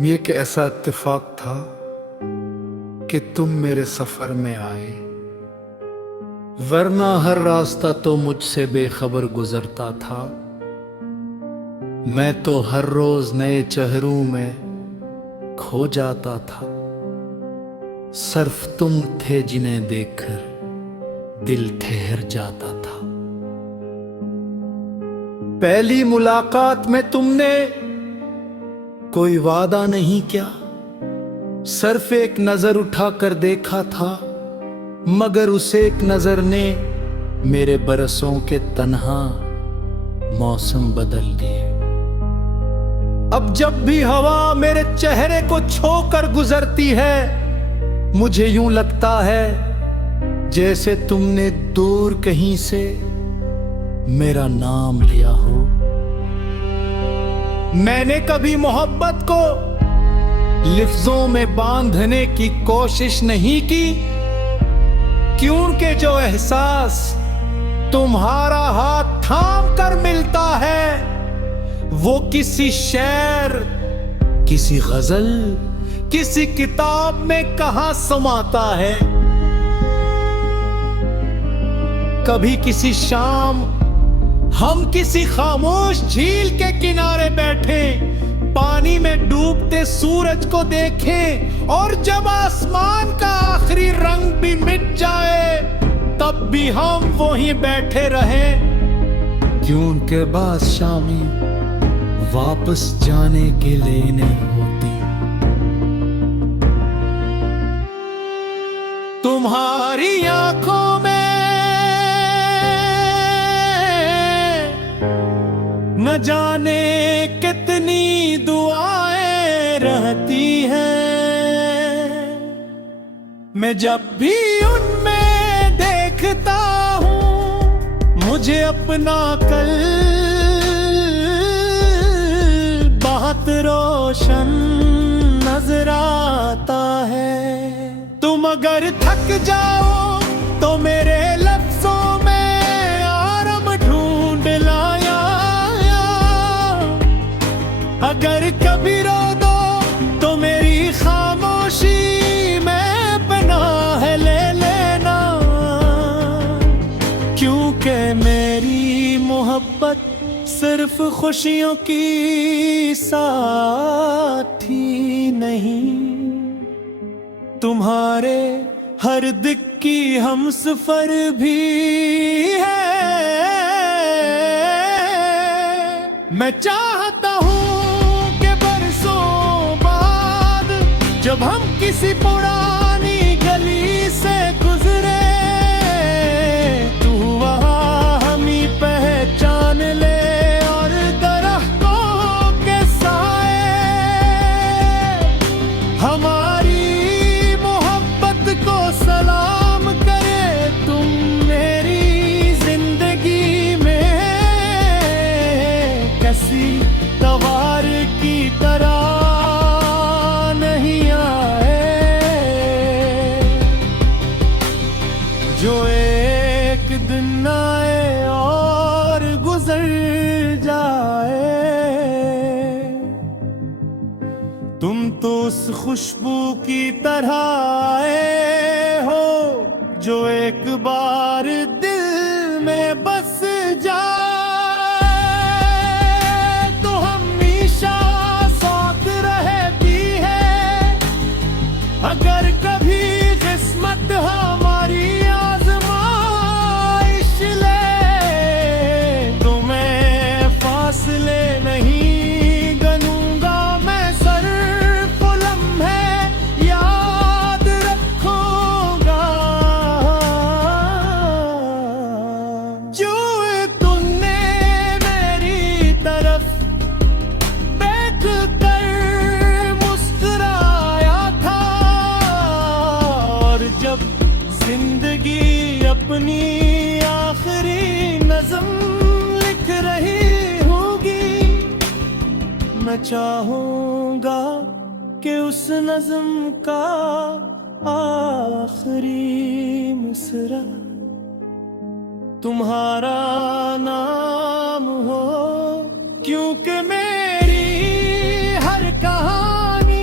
ये एक ऐसा इत्तेफाक था कि तुम मेरे सफर में आए, वरना हर रास्ता तो मुझसे बेखबर गुजरता था। मैं तो हर रोज नए चेहरों में खो जाता था। सिर्फ तुम थे जिन्हें देखकर दिल ठहर जाता था। पहली मुलाकात में तुमने कोई वादा नहीं किया, सिर्फ एक नजर उठाकर देखा था, मगर उस एक नजर ने मेरे बरसों के तन्हा मौसम बदल दिए। अब जब भी हवा मेरे चेहरे को छोकर गुजरती है, मुझे यूं लगता है जैसे तुमने दूर कहीं से मेरा नाम लिया हो। मैंने कभी मोहब्बत को लफ्जों में बांधने की कोशिश नहीं की, क्योंकि जो एहसास तुम्हारा हाथ थाम कर मिलता है, वो किसी शेर, किसी गजल, किसी किताब में कहां समाता है। कभी किसी शाम हम किसी खामोश झील के किनारे बैठे, पानी में डूबते सूरज को देखें, और जब आसमान का आखिरी रंग भी मिट जाए, तब भी हम वहीं बैठे रहें, क्योंकि बाद शामी वापस जाने के लिए नहीं होती। तुम्हारी आंखों में न जाने कितनी दुआएं रहती हैं। मैं जब भी उनमें देखता हूँ, मुझे अपना कल बहुत रोशन नजर आता है। तुम अगर थक जाओ तो मेरे लफ्जों में आराम ढूंढ लाया, अगर कभी रो दो तो मेरी खामोशी में पनाह ले लेना, क्योंकि मेरी मोहब्बत सिर्फ खुशियों की साथी नहीं, तुम्हारे हर दिक की हमसफर भी है। मैं चाहता हूँ कि बरसों बाद जब हम किसी पुरानी गली से गुजरे, तू वहाँ हमें पहचान ले, और दरख्तों के साए हमारी मोहब्बत को सलाम करे। तुम मेरी जिंदगी में किसी तवार की तरह नहीं आए, जो एक दिन आए और गुजर जाए। तुम तो उस खुशबू की तरह आए हो, जो एक बार दिल में बस जाए तो हमेशा साथ रहती है। अगर कभी किस्मत हमारी आजमाइश ले, तो मैं फासले नहीं गनूंगा, मैं सिर्फ लम्हे याद रखूंगा। जो तुमने मेरी तरफ देख कर मुस्कुराया था, और जब जिंदगी अपनी आखिरी नज़्म लिख रही होगी, मैं चाहूंगा कि उस नज़्म का आखिरी मिसरा तुम्हारा नाम हो, क्योंकि मेरी हर कहानी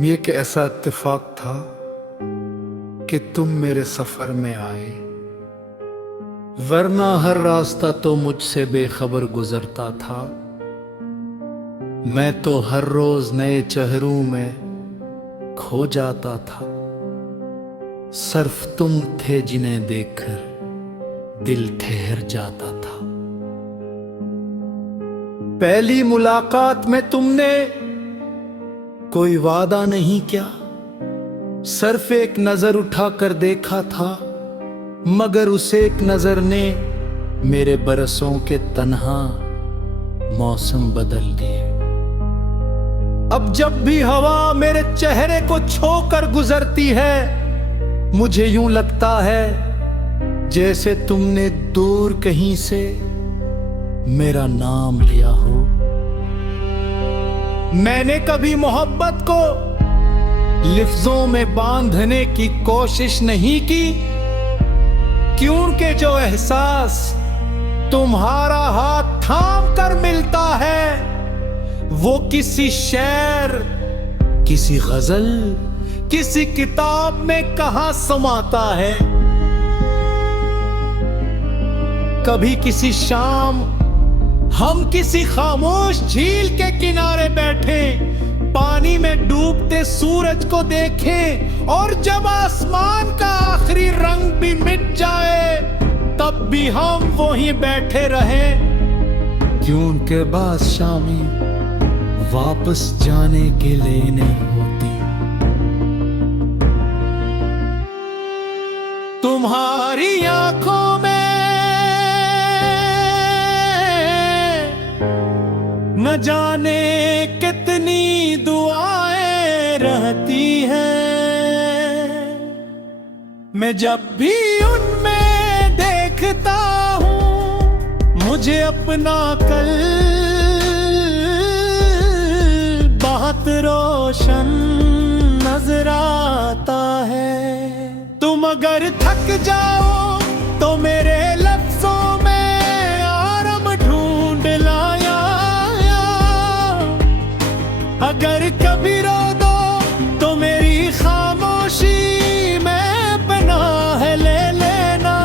ये कैसा इत्तेफाक था कि तुम मेरे सफर में आए, वरना हर रास्ता तो मुझसे बेखबर गुजरता था। मैं तो हर रोज नए चेहरों में खो जाता था। सिर्फ तुम थे जिन्हें देखकर दिल ठहर जाता था। पहली मुलाकात में तुमने कोई वादा नहीं किया, सिर्फ एक नजर उठाकर देखा था, मगर उस एक नजर ने मेरे बरसों के तन्हा मौसम बदल दिए। अब जब भी हवा मेरे चेहरे को छोकर गुजरती है, मुझे यूं लगता है जैसे तुमने दूर कहीं से मेरा नाम लिया हो। मैंने कभी मोहब्बत को लफ्जों में बांधने की कोशिश नहीं की, क्योंकि जो एहसास तुम्हारा हाथ थाम कर मिलता है, वो किसी शेर, किसी गजल, किसी किताब में कहां समाता है। कभी किसी शाम हम किसी खामोश झील के किनारे बैठे, पानी में डूबते सूरज को देखें, और जब आसमान का आखिरी रंग भी मिट जाए, तब भी हम वहीं बैठे रहे, क्योंकि बाद शामी वापस जाने के लिए नहीं होती। तुम्हारी आंखों में न जाने कितनी दुआएं रहती हैं। मैं जब भी उनमें देखता हूँ, मुझे अपना कल बहुत रोशन नजर आता है। तुम अगर थक जाओ तो मेरे लफ्जों में आराम ढूंढ लाया, अगर कभी रो दो तो मेरी खामोशी में पनाह ले लेना,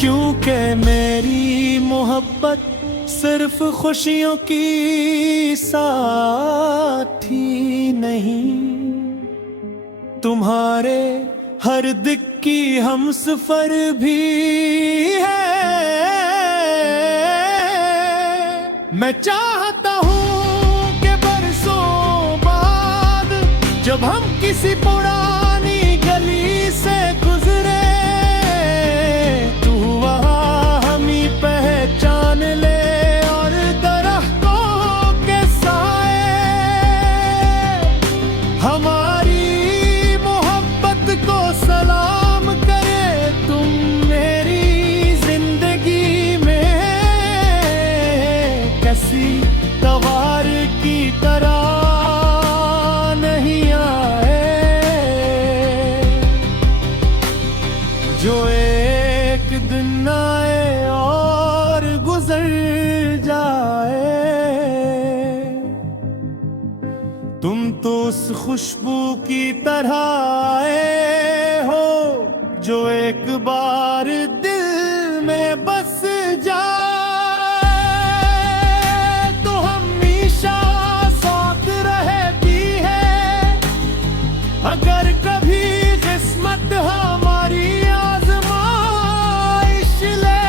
क्योंकि मेरी मोहब्बत सिर्फ खुशियों की साथी नहीं, तुम्हारे हर दिक की हमसफर भी है। मैं चाहता हूँ कि बरसों बाद जब हम किसी पुरानी गली से गुजरे, तू वहाँ हमें पहचान ले, हमारी मोहब्बत को सलाम करे। तुम मेरी जिंदगी में किसी तवार की तरह नहीं आए, जो एक दिन आए और गुजर जाए। तुम तो उस खुशबू की तरह आए हो, जो एक बार दिल में बस जाए तो हमेशा साथ रहती है। अगर कभी किस्मत हमारी आजमाइश ले,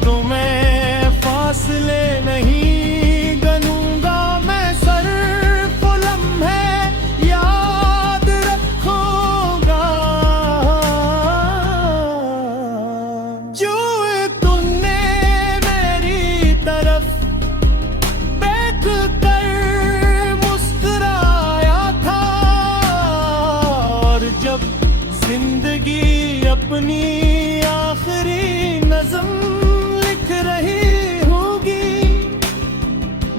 तो मैं फासले नहीं जिंदगी अपनी आखिरी नज़म लिख रही होगी।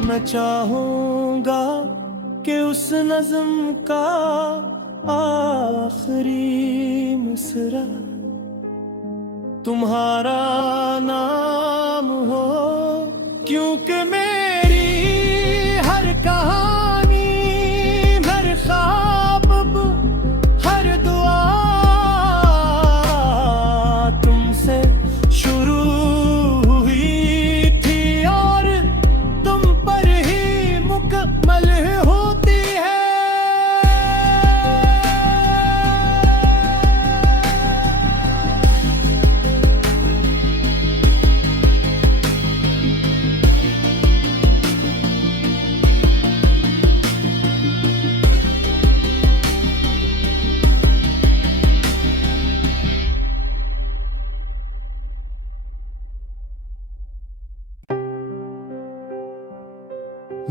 मैं चाहूंगा कि उस नज़म का आखिरी मिसरा तुम्हारा नाम हो, क्योंकि मेरी हर कहानी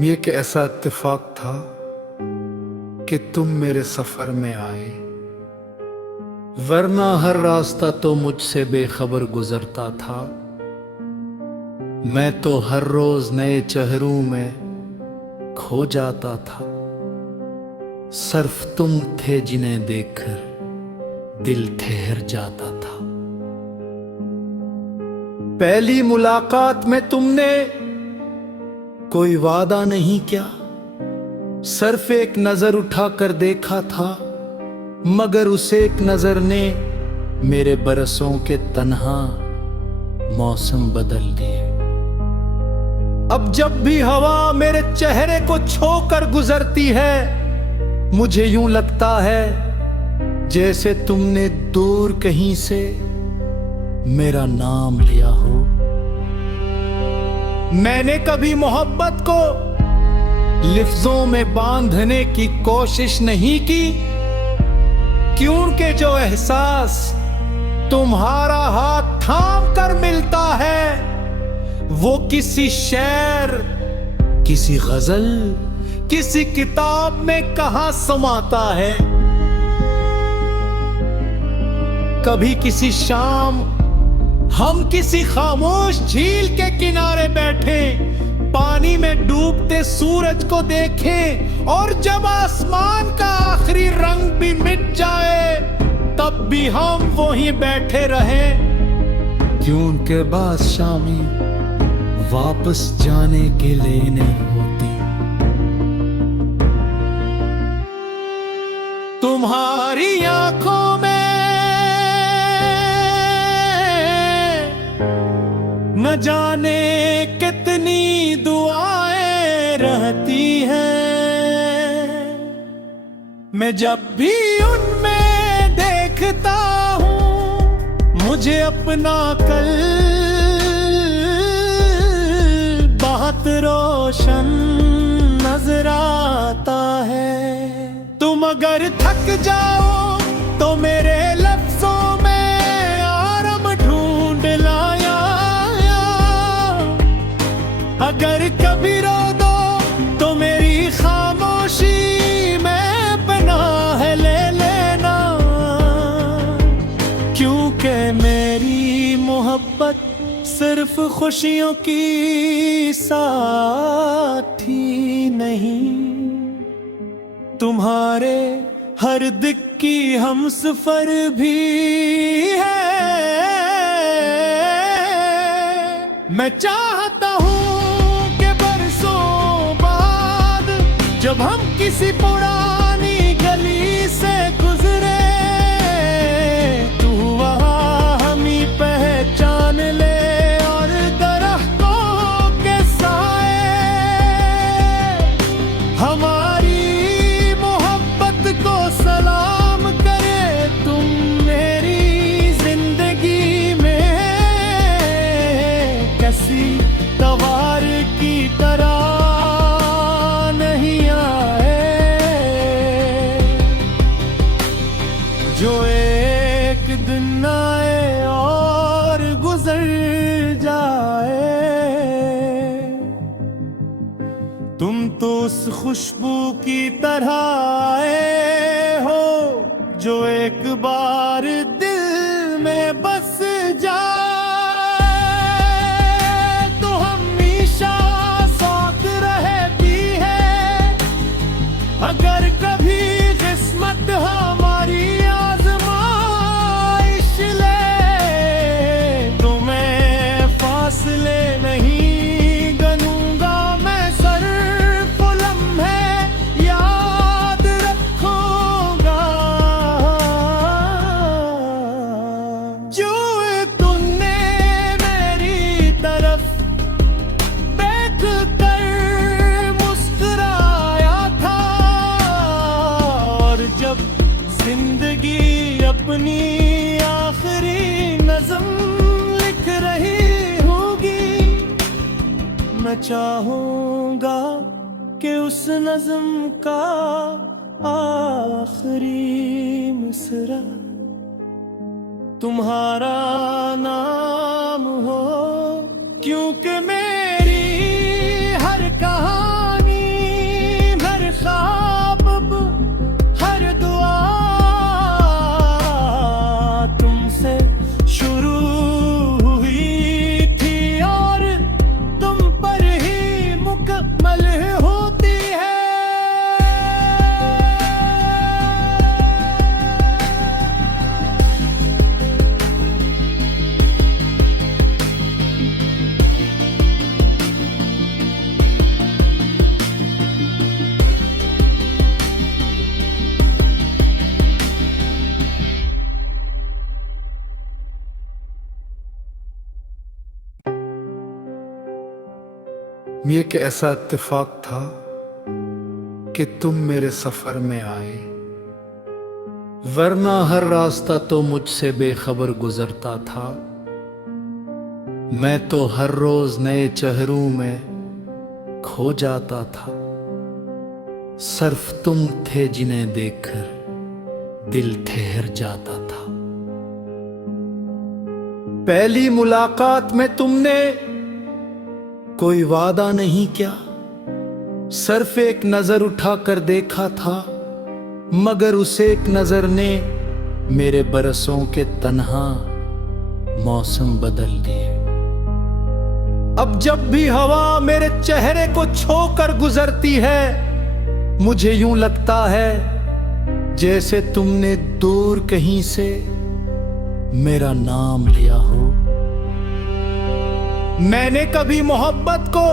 ये एक ऐसा इत्तेफाक था कि तुम मेरे सफर में आए, वरना हर रास्ता तो मुझसे बेखबर गुजरता था। मैं तो हर रोज नए चेहरों में खो जाता था। सिर्फ तुम थे जिन्हें देखकर दिल ठहर जाता था। पहली मुलाकात में तुमने कोई वादा नहीं किया, सिर्फ एक नजर उठाकर देखा था, मगर उस एक नजर ने मेरे बरसों के तन्हा मौसम बदल दिए। अब जब भी हवा मेरे चेहरे को छोकर गुजरती है, मुझे यूं लगता है जैसे तुमने दूर कहीं से मेरा नाम लिया हो। मैंने कभी मोहब्बत को लफ्जों में बांधने की कोशिश नहीं की, क्योंकि जो एहसास तुम्हारा हाथ थाम कर मिलता है, वो किसी शेर, किसी गजल, किसी किताब में कहां समाता है। कभी किसी शाम हम किसी खामोश झील के किनारे बैठे, पानी में डूबते सूरज को देखें, और जब आसमान का आखिरी रंग भी मिट जाए, तब भी हम वहीं बैठे रहे, क्योंकि बाद शामी वापस जाने के लिए नहीं होती। तुम्हारी आंखों में न जाने कितनी दुआएं रहती हैं। मैं जब भी उनमें देखता हूँ, मुझे अपना कल बहुत रोशन नजर आता है। तुम अगर थक जाओ तो मेरे लफ्जों में आराम ढूंढ लाया। अगर कभी रो दो तो मेरी खामोशी में पनाह ले लेना, क्योंकि मेरी मोहब्बत सिर्फ खुशियों की साथी नहीं, तुम्हारे हर दिक की हमसफर भी है। मैं चाहता हूँ कि बरसों बाद जब हम किसी पुरानी गली से गुजरे, तू वहाँ हमें पहचान ले, और दरख्तों के साए हमारी को सलाम करे। तुम मेरी जिंदगी में किसी तवार की तरह नहीं आए, जो एक दिन आए और गुजर जाए। तुम तो उस खुशबू की तरह आए हो, जो एक बार दिल में बस जाए तो हमेशा साथ रहती है। अगर कभी किस्मत हमारी आजमाइश ले, तो मैं फासले नहीं गनूंगा, मैं सिर्फ लम्हे याद रखूंगा। जो तुमने मेरी तरफ देख कर मुस्कुराया था, और जब जिंदगी अपनी आखिरी नज़्म लिख रही होगी, मैं चाहूंगा कि उस नज़्म का आखिरी मिसरा तुम्हारा नाम हो, क्योंकि मेरी हर कहानी ये कैसा इत्तेफाक था कि तुम मेरे सफर में आए, वरना हर रास्ता तो मुझसे बेखबर गुजरता था। मैं तो हर रोज नए चेहरों में खो जाता था। सिर्फ तुम थे जिन्हें देखकर दिल ठहर जाता था। पहली मुलाकात में तुमने कोई वादा नहीं किया, सिर्फ एक नजर उठाकर देखा था, मगर उस एक नजर ने मेरे बरसों के तन्हा मौसम बदल दिए। अब जब भी हवा मेरे चेहरे को छोकर गुजरती है, मुझे यूं लगता है जैसे तुमने दूर कहीं से मेरा नाम लिया हो। मैंने कभी मोहब्बत को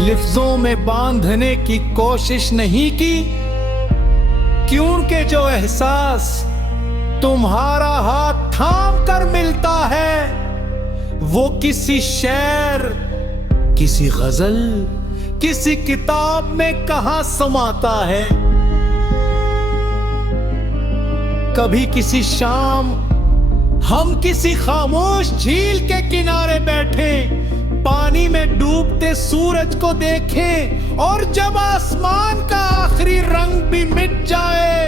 लफ्जों में बांधने की कोशिश नहीं की, क्योंकि जो एहसास तुम्हारा हाथ थाम कर मिलता है, वो किसी शेर, किसी गजल, किसी किताब में कहां समाता है। कभी किसी शाम हम किसी खामोश झील के किनारे बैठे, पानी में डूबते सूरज को देखें, और जब आसमान का आखिरी रंग भी मिट जाए,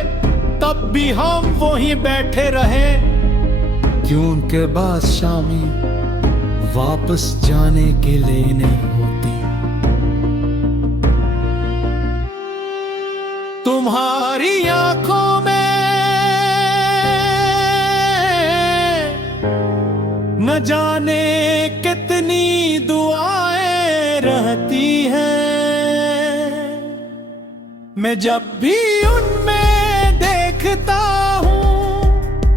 तब भी हम वहीं बैठे रहे, क्योंकि बाद शामी वापस जाने के लिए नहीं होती। तुम्हारी आंखों में न जाने कितनी दुआएं रहती हैं। मैं जब भी उनमें देखता हूँ,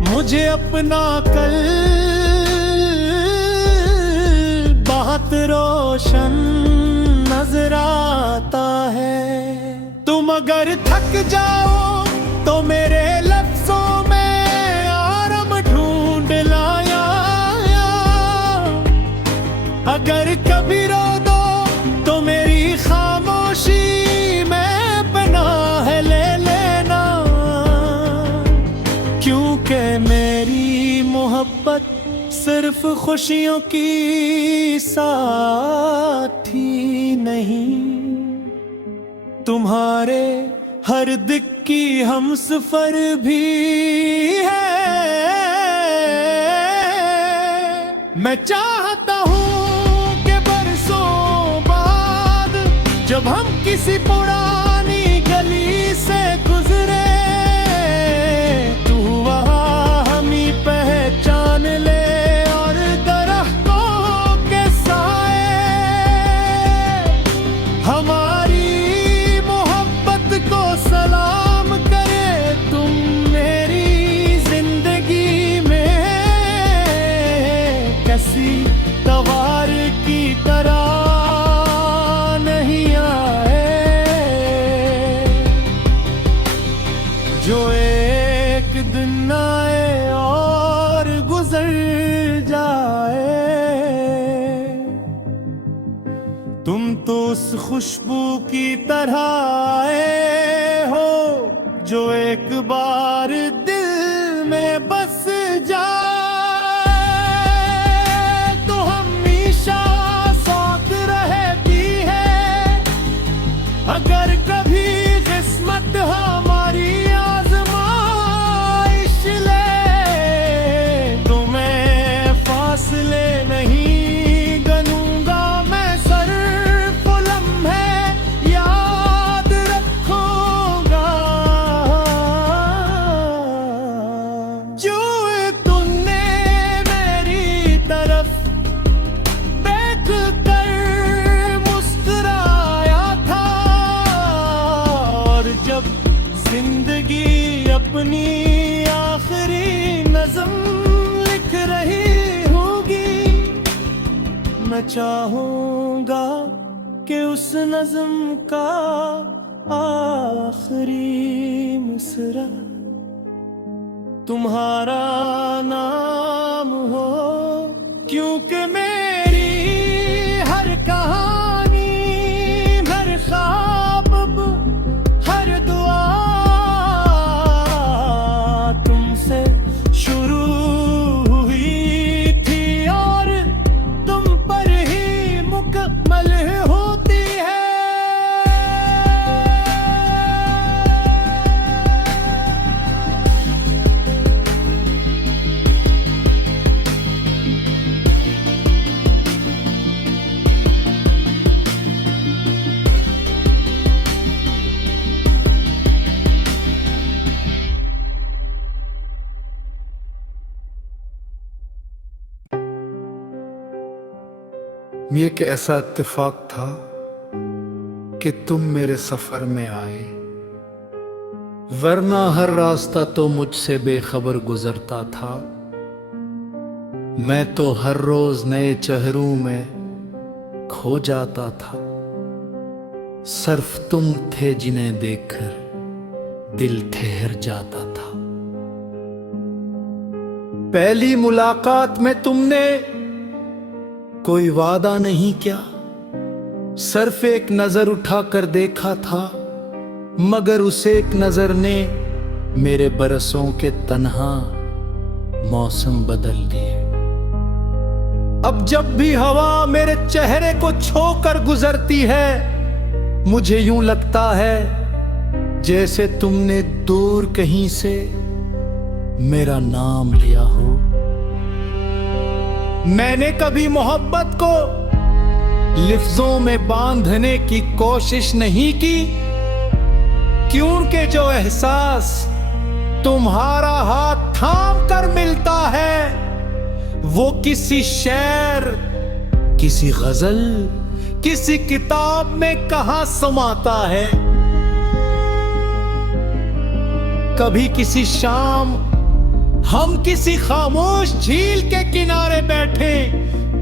मुझे अपना कल बहुत रोशन नजर आता है। तुम अगर थक जाओ तो मेरे लफ्जों में आराम ढूंढ लाया, अगर कभी रो दो तो मेरी खामोशी में पनाह ले लेना, क्योंकि मेरी मोहब्बत सिर्फ खुशियों की साथी नहीं, तुम्हारे हर दिक की हमसफर भी है। मैं चाहता हूँ जब हम किसी पुरानी गली से गुजरे, तू वहाँ हमें पहचान ले, और दरख्तों के साए हमारी मोहब्बत को सलाम करे। तुम मेरी जिंदगी में किसी तवार की तरह जो एक दिन आए और गुजर जाए। तुम तो उस खुशबू की तरह आए हो जो एक बार दिल में बस जाए, तो हमेशा साथ रहती है। अगर कभी किस्मत हमारी जिंदगी अपनी आखिरी नज़म लिख रही होगी, मैं चाहूंगा कि उस नज़म का आखिरी मिसरा तुम्हारा नाम हो, क्योंकि मेरी हर कहानी ये एक ऐसा इत्तेफाक था कि तुम मेरे सफर में आए, वरना हर रास्ता तो मुझसे बेखबर गुजरता था। मैं तो हर रोज नए चेहरों में खो जाता था। सिर्फ तुम थे जिन्हें देखकर दिल ठहर जाता था। पहली मुलाकात में तुमने कोई वादा नहीं किया, सिर्फ एक नजर उठाकर देखा था, मगर उस एक नजर ने मेरे बरसों के तन्हा मौसम बदल दिए। अब जब भी हवा मेरे चेहरे को छोकर गुजरती है, मुझे यूं लगता है जैसे तुमने दूर कहीं से मेरा नाम लिया हो। मैंने कभी मोहब्बत को लिफ्जों में बांधने की कोशिश नहीं की, क्योंकि जो एहसास तुम्हारा हाथ थाम कर मिलता है, वो किसी शेर, किसी गजल, किसी किताब में कहां समाता है। कभी किसी शाम हम किसी खामोश झील के किनारे बैठे,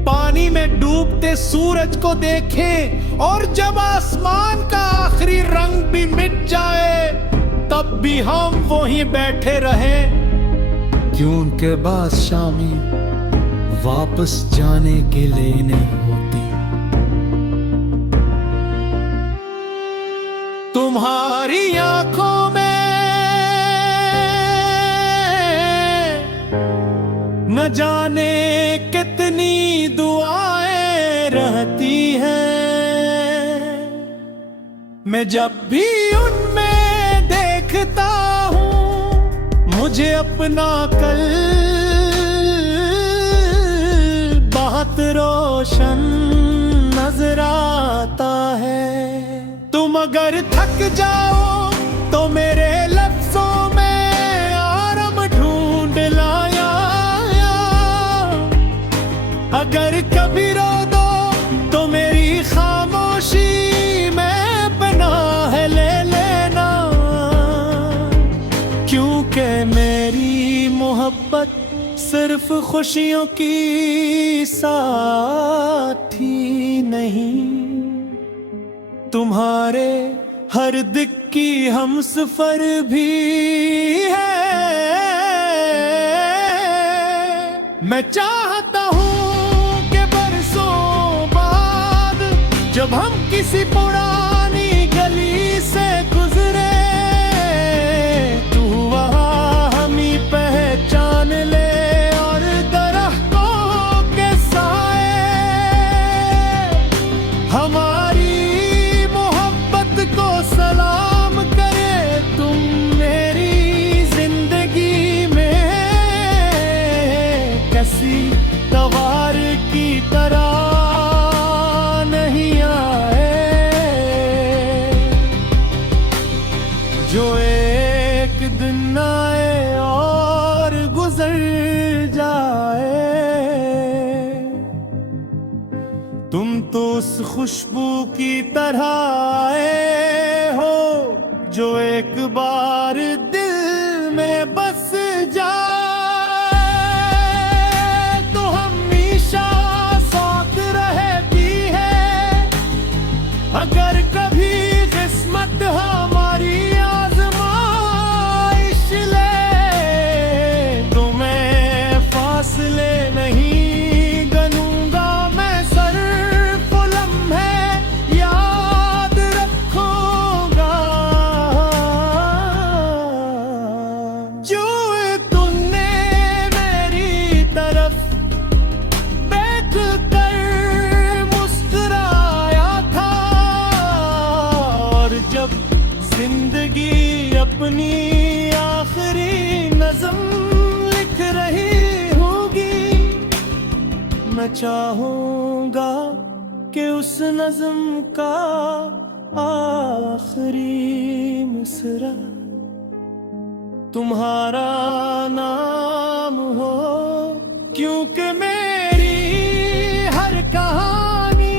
पानी में डूबते सूरज को देखें, और जब आसमान का आखिरी रंग भी मिट जाए, तब भी हम वहीं बैठे रहे, क्योंकि बादशाही वापस जाने के लिए नहीं होती। तुम्हारी आंखों में न जाने कितनी दुआएं रहती हैं। मैं जब भी उनमें देखता हूँ, मुझे अपना कल बहुत रोशन नजर आता है। तुम अगर थक जाओ तो मेरे लफ्जों में आराम ढूंढ लाया, अगर कभी रो दो तो मेरी खामोशी में पनाह ले लेना, क्योंकि मेरी मोहब्बत सिर्फ खुशियों की साथी नहीं, तुम्हारे हर दिक की हमसफर भी है। मैं चाहता हूँ कि बरसों बाद जब हम किसी पुरानी गली से गुजरे, तू वहाँ हमें पहचान ले, और दरख्तों के साए हमारी सलाम करे। तुम मेरी जिंदगी में किसी तवार की तरह नहीं आए, जो एक दिन आए और गुजर जाए। तुम तो उस खुशबू की तरह आए हो, जो एक बार दिल में बस जाए तो हमेशा साथ रहती है। अगर कभी किस्मत हमारी आजमाइश ले, तो मैं फासले नहीं गनूंगा, मैं सिर्फ लम्हे याद रखूंगा। जो तुमने मेरी तरफ देख कर मुस्कुराया था, और जब जिंदगी अपनी आखिरी नज़्म लिख रही होगी, मैं चाहूंगा कि उस नज़्म का आखिरी मिसरा तुम्हारा नाम हो, क्योंकि मेरी हर कहानी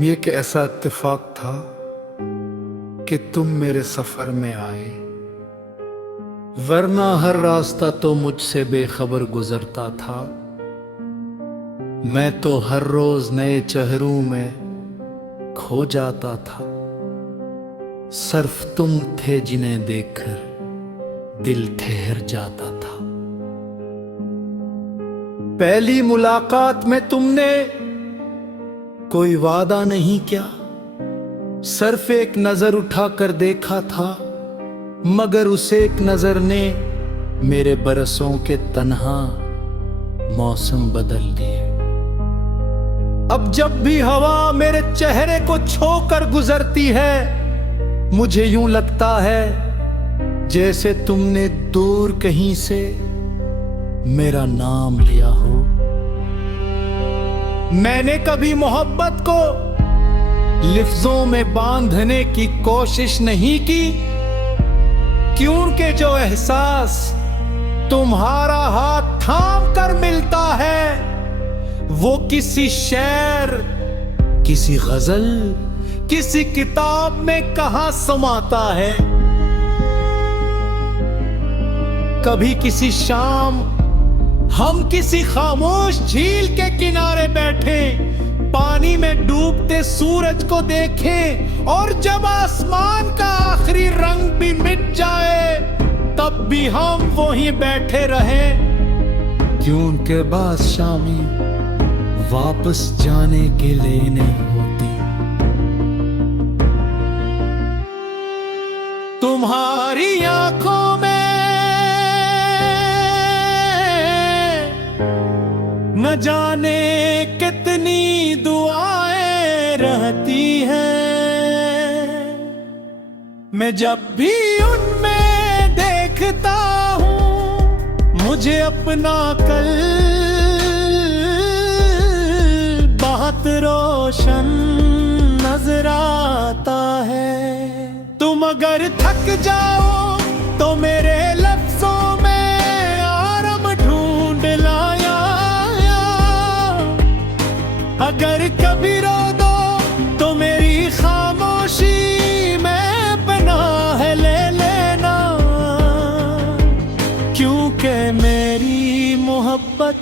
ये कैसा इत्तेफाक था कि तुम मेरे सफर में आए, वरना हर रास्ता तो मुझसे बेखबर गुजरता था। मैं तो हर रोज नए चेहरों में खो जाता था। सिर्फ तुम थे जिन्हें देखकर दिल ठहर जाता था। पहली मुलाकात में तुमने कोई वादा नहीं किया, सिर्फ एक नजर उठाकर देखा था, मगर उस एक नजर ने मेरे बरसों के तन्हा मौसम बदल दिए। अब जब भी हवा मेरे चेहरे को छोकर गुजरती है, मुझे यूं लगता है जैसे तुमने दूर कहीं से मेरा नाम लिया हो। मैंने कभी मोहब्बत को लफ्जों में बांधने की कोशिश नहीं की, क्योंकि जो एहसास तुम्हारा हाथ थाम कर मिलता है, वो किसी शेर, किसी गजल, किसी किताब में कहां समाता है। कभी किसी शाम हम किसी खामोश झील के किनारे बैठे, पानी में डूबते सूरज को देखें, और जब आसमान का आखिरी रंग भी मिट जाए, तब भी हम वहीं बैठे रहे, क्योंकि बाद शामी वापस जाने के लिए नहीं होती। तुम्हारी आंखों में न जाने कितनी दुआएं रहती हैं। मैं जब भी उनमें देखता हूँ, मुझे अपना कल बहुत रोशन नजर आता है। तुम अगर थक जाओ तो मेरे लफ्जों में आराम ढूंढ लाया, अगर कभी रो दो तो मेरी खामोशी में पनाह ले लेना, क्योंकि मेरी मोहब्बत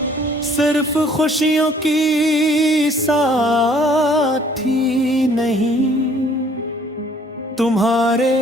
सिर्फ खुशियों की साथी नहीं, तुम्हारे